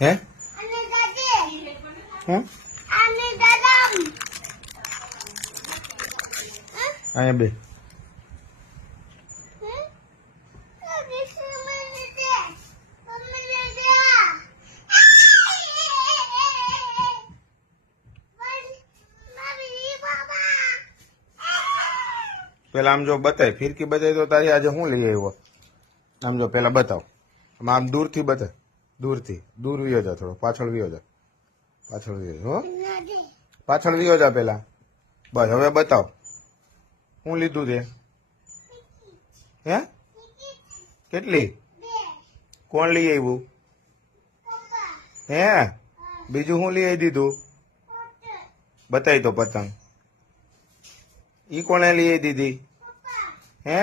હે હું અહીંયા બે પેલા આમ જો બતાય ફિરકી બતાય તો તારી આજે હું લઈ આવ્યો આમ જો પેલા બતાવ આમ દૂરથી બતાય દૂરથી દૂર વિયો જા થોડો પાછળ વિયો જા પાછળ વિયો હો પાછળ વિયો જા પેલા બસ હવે બતાવ હું લીધું તે હે કેટલી કોણ લઈ આવ્યું હે બીજું હું લઈ આવી દીધું બતાય તો પતંગ ઈ કોણે લઈ દીધી હે